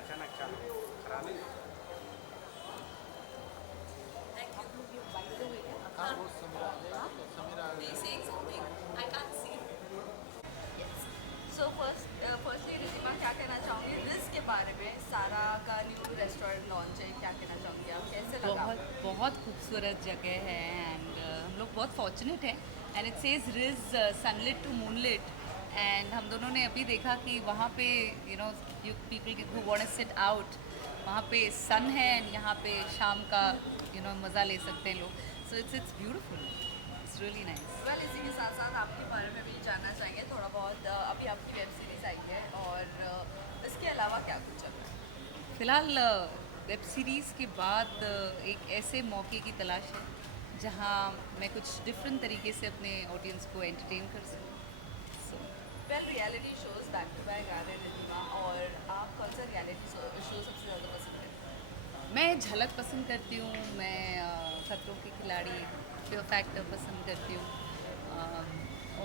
अचानक चालू खराब है। हाँ वो समीरा आ जाएगी तो समीरा आ He's जाएगी। saying something. I can't see. Yes. So firstly Ridhima क्या कहना चाहूँगी रिस के बारे में सारा का न्यू रेस्टोरेंट लॉन्च है क्या कहना चाहूँगी आप कैसे लगा बहुत बहुत खूबसूरत जगह है एंड हम लोग बहुत फॉर्चुनेट हैं and it says rise sunlit to moonlit and हम दोनों ने अभी देखा कि वहाँ पे you know you people who want to sit out वहाँ पे सन है एंड यहाँ पे शाम का मज़ा ले सकते हैं लोग so it's beautiful it's really nice well इसी के साथ साथ आपके बारे में भी जानना चाहेंगे थोड़ा बहुत अभी आपकी वेब सीरीज़ आई है और इसके अलावा क्या कुछ चल रहा है फ़िलहाल वेब सीरीज़ के बाद एक ऐसे मौके की तलाश है जहाँ मैं कुछ डिफरेंट तरीके से अपने ऑडियंस को एंटरटेन कर सकूँ so well reality shows back to back आ रहे हैं रिधिमा और आप कौन सा रियलिटी शो सबसे ज़्यादा पसंद करते हैं मैं झलक पसंद करती हूँ मैं खतरों के खिलाड़ी फ्योर फैक्टर पसंद करती हूँ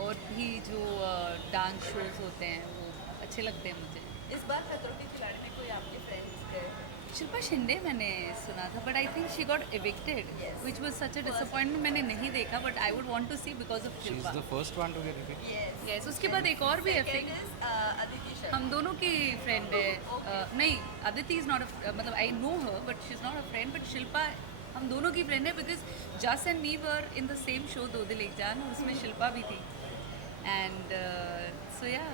और भी जो डांस शोज होते हैं वो अच्छे लगते हैं मुझे इस बार खतरों के खिलाड़ी में कोई आपके फ्रेंड्स गए शिल्पा शिंदे मैंने सुना था but I think she got evicted Yes. Which was such a disappointment मैंने नहीं देखा but I would want to see because of she is Shilpa the first one to get it. Yes yes उसके बाद एक और भी है सेकंड इज अदिति शर्मा हम दोनों की फ्रेंड है Okay. नहीं अदिति इज़ नॉट मतलब I know her but she is not a friend but Shilpa हम दोनों की फ्रेंड है बिकॉज जस and me were in the same show दो दिल एक जान और उसमें शिल्पा भी थी एंड सो या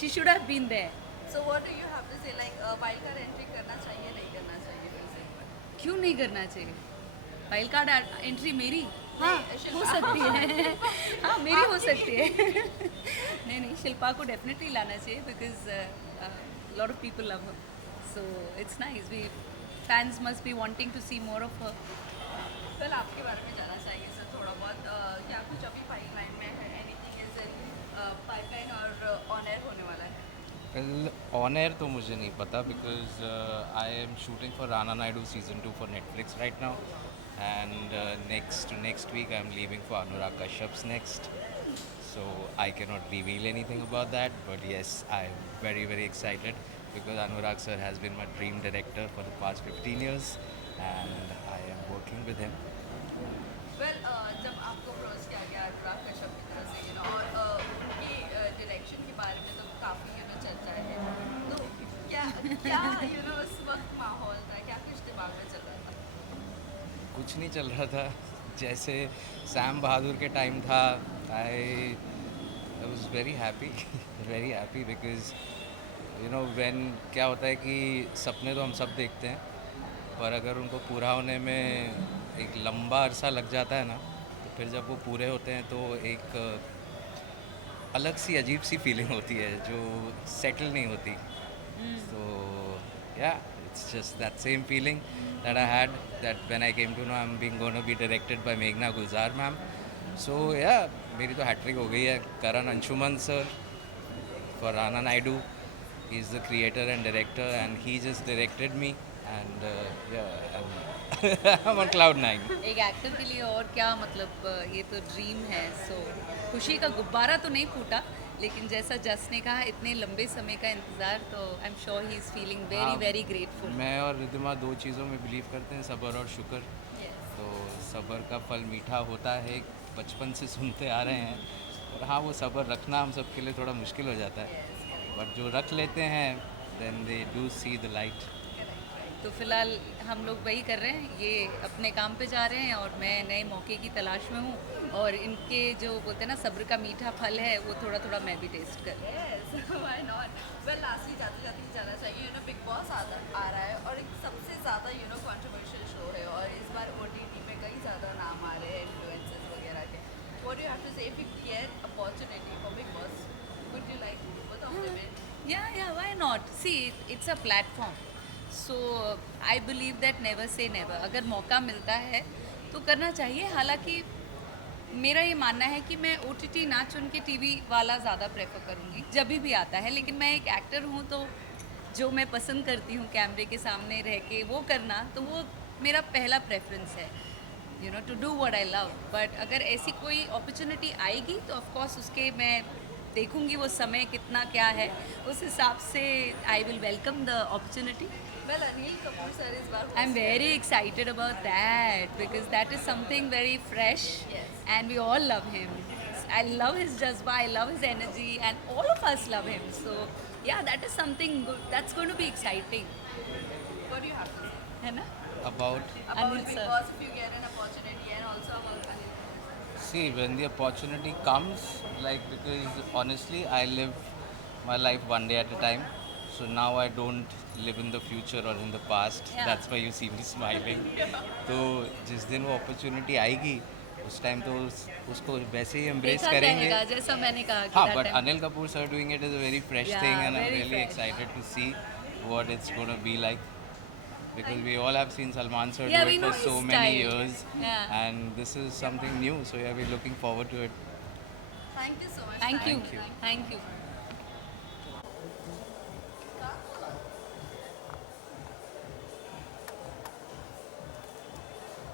she should have been there so what do you have to say like wild card entry करना चाहिए नहीं करना चाहिए फिर से एक बार क्यों नहीं करना चाहिए वाइल्ड कार्ड एंट्री मेरी हाँ नहीं, हो शिल्पा। सकती है हाँ मेरी हो सकती है नहीं नहीं शिल्पा को डेफिनेटली लाना चाहिए because lot of people love her so it's nice we fans must be wanting to see more of her फिर आपके बारे में जानना चाहिए सर थोड़ा बहुत क्या कुछ अभी पाइपलाइन में है एनीथिंग इज इन पाइपलाइन और ऑन एयर होने वाला है ऑन एयर तो मुझे नहीं पता because I am shooting for Rana Naidu season 2 for Netflix right now and next week I am leaving for Anurag Kashyap's next so I cannot reveal anything about that but yes I am very excited because Anurag sir has been my dream director for the past 15 years and I am working with him. Well जब आपको approach किया गया अनुराग कश्यप की तरफ से और उनकी direction के बारे में तो काफ़ी चर्चा है तो क्या क्या उस वक्त माहौल था क्या कुछ दिमाग में चल रहा था कुछ नहीं चल रहा था जैसे सैम बहादुर के टाइम था I was very happy because when क्या होता है कि सपने तो हम सब देखते हैं पर अगर उनको पूरा होने में एक लंबा अरसा लग जाता है ना तो फिर जब वो पूरे होते हैं तो एक अलग सी अजीब सी फीलिंग होती है जो सेटल नहीं होती so yeah it's just that same feeling that I had that when I came to know I'm being going to be directed by Meghna Gulzar ma'am so yeah मेरी तो हैट्रिक हो गई है Karan Anshuman sir for Rana Naidu he is the creator and director and he just directed me and yeah I'm on cloud 9. एक actor के लिए और क्या मतलब ये तो ड्रीम है सो खुशी का गुब्बारा तो नहीं फूटा लेकिन जैसा जस ने कहा इतने लंबे समय का इंतज़ार तो I am sure he is feeling हाँ, वेरी ग्रेटफुल मैं और रिद्धिमा दो चीज़ों में बिलीव करते हैं सब्र और शुक्र तो सब्र का फल मीठा होता है बचपन से सुनते आ रहे हैं और हाँ वो सब्र रखना हम सब के लिए थोड़ा मुश्किल हो जाता है बट जो रख लेते हैं then they do see the light तो फिलहाल हम लोग वही कर रहे हैं ये अपने काम पे जा रहे हैं और मैं नए मौके की तलाश में हूँ और इनके जो बोलते हैं ना सब्र का मीठा फल है वो थोड़ा थोड़ा मैं भी टेस्ट कर yes why not well lastly जाते जाते ही जाना चाहिए बिग बॉस आ रहा है और एक सबसे ज़्यादा कंट्रोवर्शियल शो है और इस बार OTT में कई ज़्यादा नाम आ रहे हैं इन्फ्लुएंसर्स वगैरह के what do have to say if you get opportunity for Bigg Boss would you like both of them या why not see it's a platform so I believe that never say never अगर मौका मिलता है तो करना चाहिए हालांकि मेरा ये मानना है कि मैं OTT ना चुन के TV वाला ज़्यादा प्रेफर करूँगी जब भी आता है लेकिन मैं एक एक्टर हूँ तो जो मैं पसंद करती हूँ कैमरे के सामने रह के वो करना तो वो मेरा पहला प्रेफरेंस है to do what I love but अगर ऐसी कोई अपॉर्चुनिटी आएगी तो ऑफ कोर्स उसके मैं देखूंगी वो समय कितना क्या है, उस हिसाब से I will welcome the opportunity. Well Anil Kapoor sir इस बार I'm very excited about that because that is something very fresh. Yes. And we all love him. I love his jazba, I love his energy, and all of us love him. So yeah, that is something good. That's going to be exciting. what do you have to say है ना? About about Anil Big sir. Boss if you get an opportunity and also about Anil Kapoor? see when the opportunity comes, like because honestly I live my life one day at a time. So now I don't live in the future or in the past. Yeah. That's why you see me smiling. तो जिस दिन वो opportunity आएगी उस time तो उसको वैसे ही embrace देखा करेंगे. जाएगा, जैसा मैंने कहा कि हाँ, that but time. Anil Kapoor sir doing it is a very fresh Yeah, thing, and I'm very really fresh. excited to see what it's going to be like. Because we all have seen Salman sir Yeah, do we it know for his so many style. years, Yeah. and this is something new. So yeah, we're looking forward to it. Thank you so much. Thank you. Thank you. Thank you.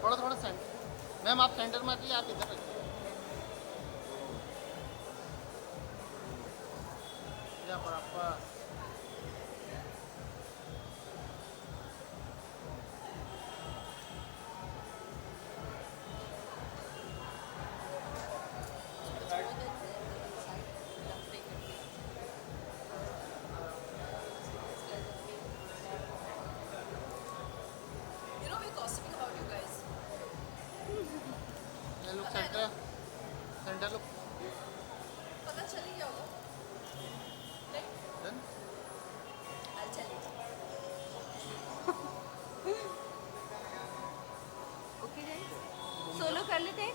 थोड़ा थोड़ा centre ma'am, आप centre में आइए, आप इधर रहिए. या बराबर. You know we're gossiping about you guys. ये लोग सेंटर सेंटर लोग. पता चल ही गया होगा. नहीं? Then I'll tell you. Okay guys. Solo कर लेते हैं.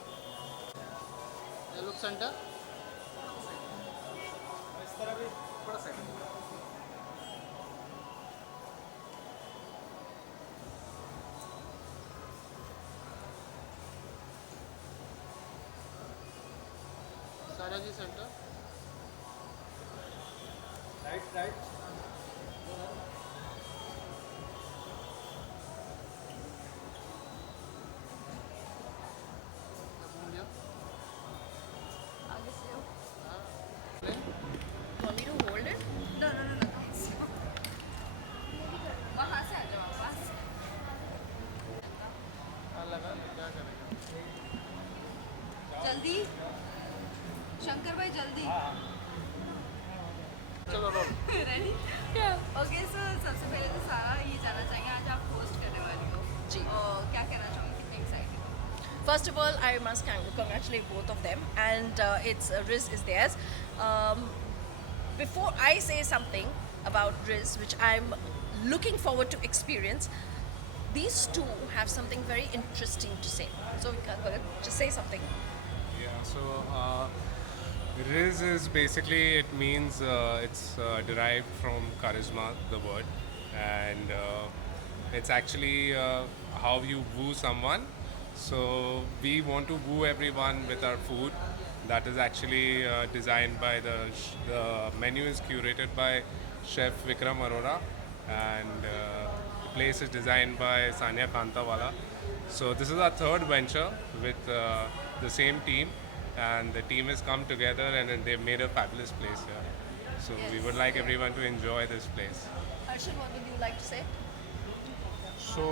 ये लोग सेंटर. सारा जी सेंटर. आगे से हो. Play. Want me to hold it? No. वहाँ से आ जाओ आप पास. लगा क्या करेगा. जल्दी. शंकर भाई जल्दी. चलो रोल. रेडी? ओके सो सबसे पहले तो सारा ये जानना चाहेंगे आज आप होस्ट करने वाली हो. जी. और क्या कहना चाहोगे, कितने एक्साइटेड हो? First of all, I must congratulate both of them, and it's Riz is theirs. Before I say something about Riz, which I'm looking forward to experience, these two have something very interesting to say. So, just say something. Yeah, so Riz is basically, it means it's derived from charisma, the word, and it's actually how you woo someone. So we want to woo everyone with our food. That is actually designed by the menu is curated by Chef Vikram Arora, and the place is designed by Sanya Kantawala. So this is our third venture with the same team, and the team has come together and then they've made a fabulous place here. So we would like everyone to enjoy this place. Harshit, what would you like to say? So,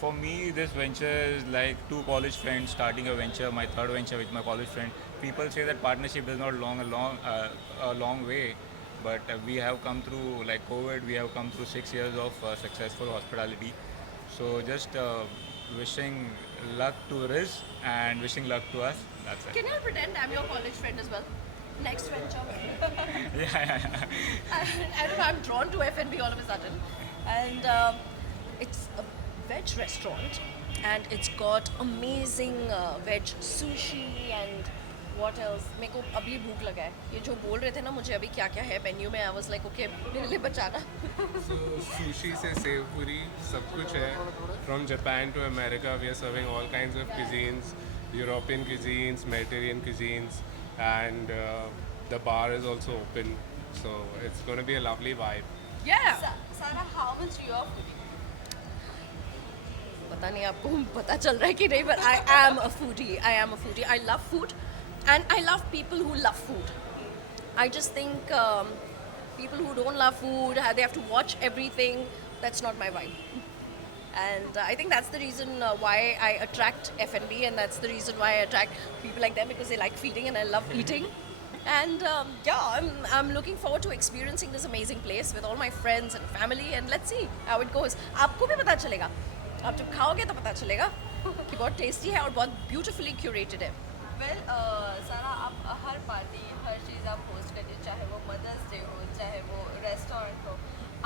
for me, this venture is like two college friends starting a venture. My third venture with my college friend. People say that partnership is not a long way, but we have come through like COVID. We have come through 6 years of successful hospitality. So, just wishing luck to Riz and wishing luck to us. That's it. Can I pretend I'm your college friend as well? Next venture. Yeah. I don't know, I'm drawn to F&B all of a sudden. And it's a veg restaurant, and it's got amazing veg sushi and what else. मेरे को अभी भूख लगा है. ये जो बोल रहे थे ना मुझे अभी क्या क्या है मेन्यू में, I was like okay मेरे लिए बचाना. So sushi se sev puri sab kuch hai. From Japan to America, we are serving all kinds of cuisines, European cuisines, Mediterranean cuisines, and the bar is also open. So it's going to be a lovely vibe. Yeah. Sarah, how much you are foodie? पता नहीं आपको पता चल रहा है कि नहीं, but I am a foodie. I love food, and I love people who love food. I just think people who don't love food, they have to watch everything. That's not my vibe. And I think that's the reason why I attract F&B, and that's the reason why I attract people like them, because they like feeding and I love eating. And yeah, I'm looking forward to experiencing this amazing place with all my friends and family, and let's see how it goes. आपको भी पता चलेगा, आप जब खाओगे तो पता चलेगा कि बहुत टेस्टी है और बहुत ब्यूटीफुली क्यूरेटेड है. वेल सारा आप हर पार्टी हर चीज़ आप होस्ट करते हैं, चाहे वो मदर्स डे हो चाहे वो रेस्टोरेंट हो,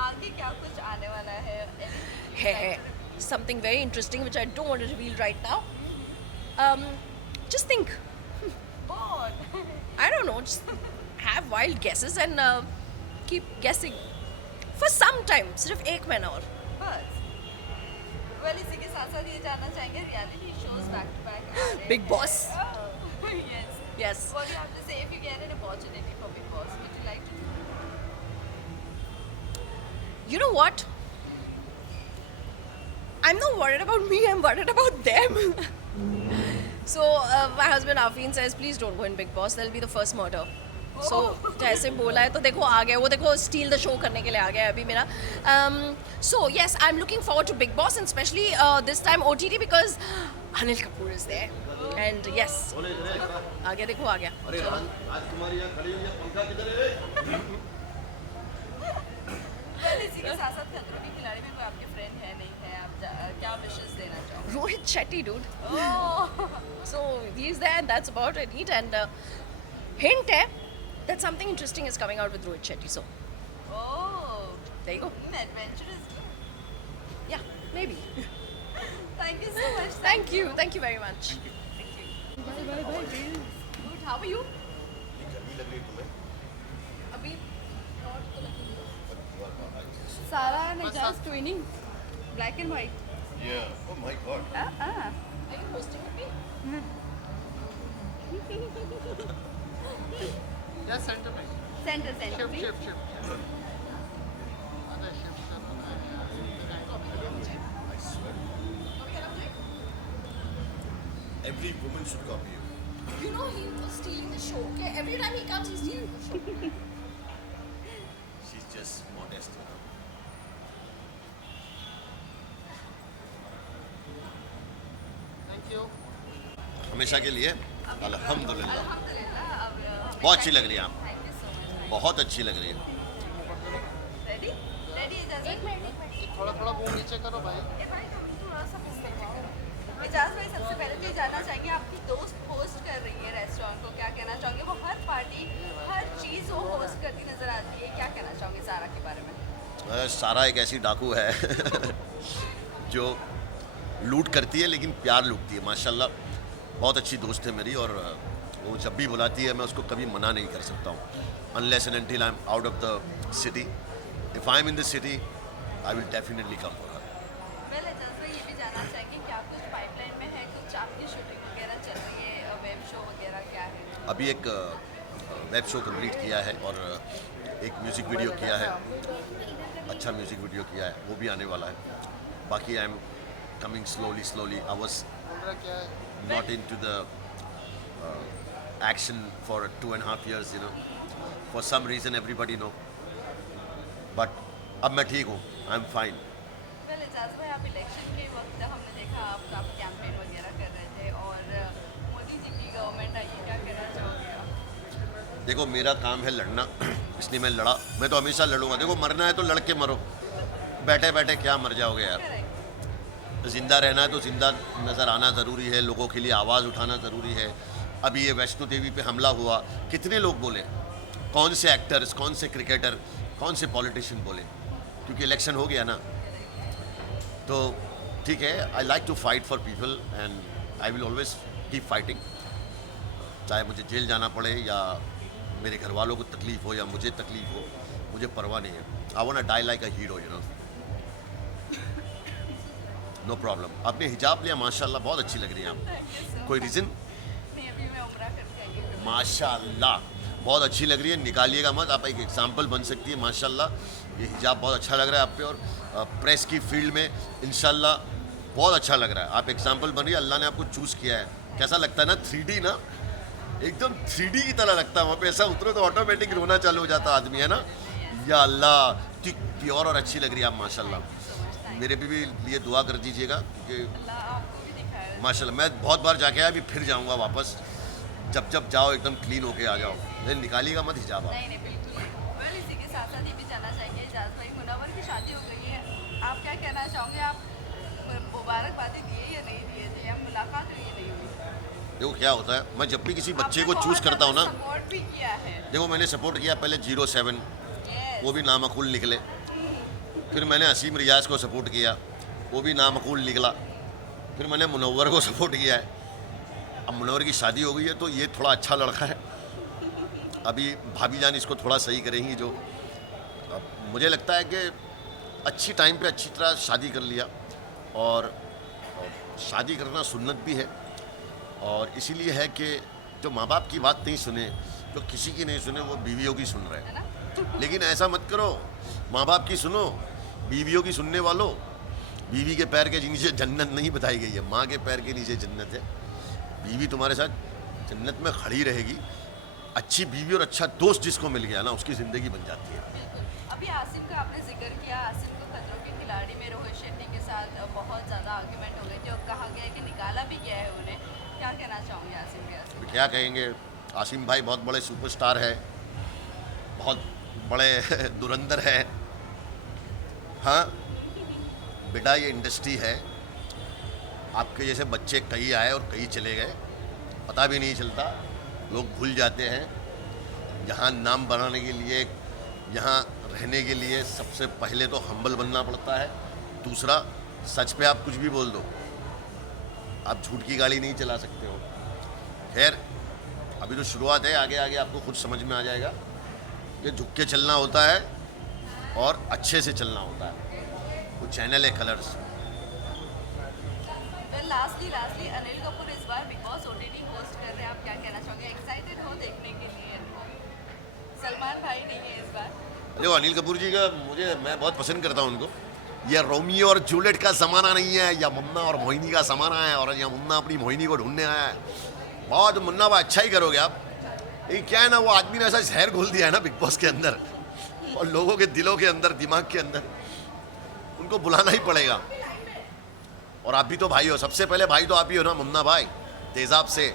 आगे क्या कुछ आने वाला है? है something very interesting which I don't want to reveal right now. Just think. What? I don't know. Just have wild guesses and keep guessing for some time. सिर्फ 1 महीना और. बस. वेल इसी के साथ साथ ये जानना चाहेंगे reality shows back to back आ रहे हैं. Big Boss. Yes. Yes. What do you have to say if you get an opportunity for Big Boss? Would you like to do? You know what? I'm not worried about me. I'm worried about them. So my husband Afeen says, please don't go in Big Boss. That'll be the first murder. So जैसे बोला है तो देखो आ गया वो, देखो steal the show करने के लिए आ गया है अभी मेरा. So yes, I'm looking forward to Big Boss, and especially this time OTT, because Anil Kapoor is there. And yes, आ गया, देखो आ गया. वेल इसी के साथ साथ खतरों के खिलाड़ी में कोई आपके फ्रेंड है नहीं है, आप क्या विशेस देना चाहोगे? Rohit Shetty, dude. Oh. So he's there, and that's about it. And hint है that something interesting is coming out with Rohit Shetty. So Oh. there you go. Adventurous. Yeah, maybe. Thank you so much. Thank you. Thank you very much. Good. How are you? अभी Sara and Ijaz twinning, black and white. Yeah. Oh my God. Are you hosting with me? Yeah, center में. Center, Shift, please. shift, shift. अरे shift करना है. Every woman should copy you. You know he was stealing the show. Okay, every time he comes, he's stealing the show. She's just modest. You know? Thank you. हमेशा के लिए अल्हम्दुलिल्लाह. अल्हम्दुलिल्लाह. अब बहुत अच्छी लग रही है आप. Thank you so much. बहुत अच्छी लग रही है. Ready? Ready Ijaz? एक मिनट. थोड़ा मुंह नीचे करो भाई. थोड़ा सा इजाज़ भाई, सबसे पहले तो ये जानना चाहेंगे आपकी दोस्त होस्ट कर रही है रेस्टोरेंट को, क्या कहना चाहोगे? वो हर पार्टी हर चीज़ वो होस्ट करती नजर आती है, क्या कहना चाहोगे सारा के बारे में? सारा एक ऐसी डाकू है जो लूट करती है लेकिन प्यार लूटती है. माशाल्लाह बहुत अच्छी दोस्त है मेरी, और वो जब भी बुलाती है मैं उसको कभी मना नहीं कर सकता हूँ. Unless and until I am out of the city. If I am in the city I will definitely come for her. Well Ejaz भाई, ये भी जानना चाहेंगे क्या कुछ पाइपलाइन में है, कुछ आपकी शूटिंग वगैरह चल रही है, वेब शो वगैरह क्या है? अभी एक वेब शो कंप्लीट किया है और एक म्यूज़िक वीडियो किया है. अच्छा म्यूज़िक वीडियो किया है, वो भी आने वाला है. बाकी I am coming slowly. I was बोल रहा क्या है? not into the action for 2.5 years, you know. For some reason everybody know. But अब मैं ठीक हूँ. I'm fine. वेल इजाज़ भाई, आप इलेक्शन के वक्त हमने देखा आप काफ़ी कैंपेन वगैरह कर रहे थे और मोदी जी की गवर्नमेंट आई है, क्या कहना चाहोगे आप? देखो मेरा काम है लड़ना, इसलिए मैं लड़ा. मैं तो हमेशा लड़ूंगा. देखो मरना है तो लड़ के मरो. बैठे बैठे क्या मर जाओगे यार. Correct. ज़िंदा रहना है तो ज़िंदा नज़र आना ज़रूरी है. लोगों के लिए आवाज़ उठाना ज़रूरी है. अभी ये वैष्णो देवी पे हमला हुआ, कितने लोग बोले? कौन से एक्टर्स, कौन से क्रिकेटर, कौन से पॉलिटिशियन बोले? क्योंकि इलेक्शन हो गया ना. तो ठीक है, I like to fight for people and I will always keep fighting. चाहे मुझे जेल जाना पड़े या मेरे घर वालों को तकलीफ़ हो या मुझे तकलीफ़ हो, मुझे परवाह नहीं है. I want to die like a hero, you know. No problem. आपने हिजाब लिया माशाल्लाह, बहुत अच्छी लग रही है आप. कोई रीज़न? नहीं, अभी मैं उम्रा करके आई हूँ. माशाल्लाह बहुत अच्छी लग रही है. निकालिएगा मत, आप एक एग्जाम्पल बन सकती है. माशाल्लाह ये हिजाब बहुत अच्छा लग रहा है आप पे, और प्रेस की फील्ड में इंशाल्लाह बहुत अच्छा लग रहा है. आप एग्जाम्पल बन रही है. अल्लाह ने आपको चूज़ किया है. कैसा लगता है ना, 3D ना. एकदम 3D की तरह लगता है वहाँ पे, ऐसा उतरो तो ऑटोमेटिक रोना चालू हो जाता आदमी, है ना। या अल्लाह, इतनी प्योर और अच्छी लग रही है आप, माशाल्लाह। मेरे भी लिए दुआ कर दीजिएगा क्योंकि अल्लाह आपको भी दिखाए। माशाल्लाह मैं बहुत बार जाके आया, अभी फिर जाऊँगा वापस। जब जब जाओ एकदम क्लीन होके आ जाओ, लेकिन निकालिएगा मत हिजाब आप। नहीं नहीं बिल्कुल। वेल इसी के साथ साथ ये भी जानना चाहेंगे एजाज भाई, मुनव्वर की शादी हो गई है, आप क्या कहना चाहोगे? आप मुबारकबादी दिए या नहीं दिए थे, या मुलाकात हुई या नहीं हुई? देखो क्या होता है, मैं जब भी किसी बच्चे को आपने चूज़ बहुत करता हूँ ना, ज़्यादा सपोर्ट भी किया है। देखो मैंने सपोर्ट किया पहले 07, Yes. वो भी नामकूल निकले। फिर मैंने असीम रियाज को सपोर्ट किया, वो भी नामकूल निकला। फिर मैंने मुनव्वर को सपोर्ट किया है। अब मुनव्वर की शादी हो गई है तो ये थोड़ा अच्छा लड़का है, अभी भाभी जान इसको थोड़ा सही करेंगी। जो अब मुझे लगता है कि अच्छी टाइम पे अच्छी तरह शादी कर लिया, और शादी करना सुन्नत भी है, और इसीलिए है कि जो माँ बाप की बात नहीं सुने, जो किसी की नहीं सुने, वो बीवियों की सुन रहे हैं। लेकिन ऐसा मत करो, माँ बाप की सुनो, बीवियों की सुनने वालों। बीवी के पैर के नीचे जन्नत नहीं बताई गई है, माँ के पैर के नीचे जन्नत है। बीवी तुम्हारे साथ जन्नत में खड़ी रहेगी। अच्छी बीवी और अच्छा दोस्त जिसको मिल गया ना, उसकी ज़िंदगी बन जाती है। बिल्कुल। अभी आसिम का आपने जिक्र किया, आसिम को खतरों के खिलाड़ी में रोहित शेट्टी के साथ बहुत ज़्यादा आर्ग्यूमेंट हो गई थी और कहा गया है कि निकाला भी गया है उन्हें। क्या कहना चाहोगे आसिम के? अभी क्या कहेंगे, आसिम भाई बहुत बड़े सुपरस्टार है, बहुत बड़े धुरंधर है। हाँ बेटा, ये इंडस्ट्री है, आपके जैसे बच्चे कई आए और कई चले गए, पता भी नहीं चलता, लोग भूल जाते हैं। यहाँ नाम बनाने के लिए, यहाँ रहने के लिए सबसे पहले तो हम्बल बनना पड़ता है। दूसरा, सच पे आप कुछ भी बोल दो, आप झूठ की गाड़ी नहीं चला सकते हो। खैर अभी तो शुरुआत है, आगे आगे आपको खुद समझ में आ जाएगा कि झुक के चलना होता है और अच्छे से चलना होता है। वो चैनल है कलर्स। लास्टली अनिल कपूर इस बार बिग बॉस ओटीटी होस्ट कर रहे हैं, आप क्या कहना चाहोगे? एक्साइटेड हो देखने के लिए? सलमान भाई नहीं है इस बार। देखो अनिल कपूर जी का मैं बहुत पसंद करता हूँ उनको। यह रोमियो और जूलियट का ज़माना नहीं है, या मुन्ना और मोहिनी का ज़माना है, और या मुन्ना अपनी मोहिनी को ढूंढने आया है। बहुत मुन्ना भाई अच्छा ही करोगे आप। ये क्या है ना, वो आदमी ने ऐसा जहर घोल दिया है ना बिग बॉस के अंदर, और लोगों के दिलों के अंदर, दिमाग के अंदर, उनको बुलाना ही पड़ेगा। और आप भी तो भाई हो, सबसे पहले भाई तो आप ही हो ना मुन्ना भाई, तेजाब से।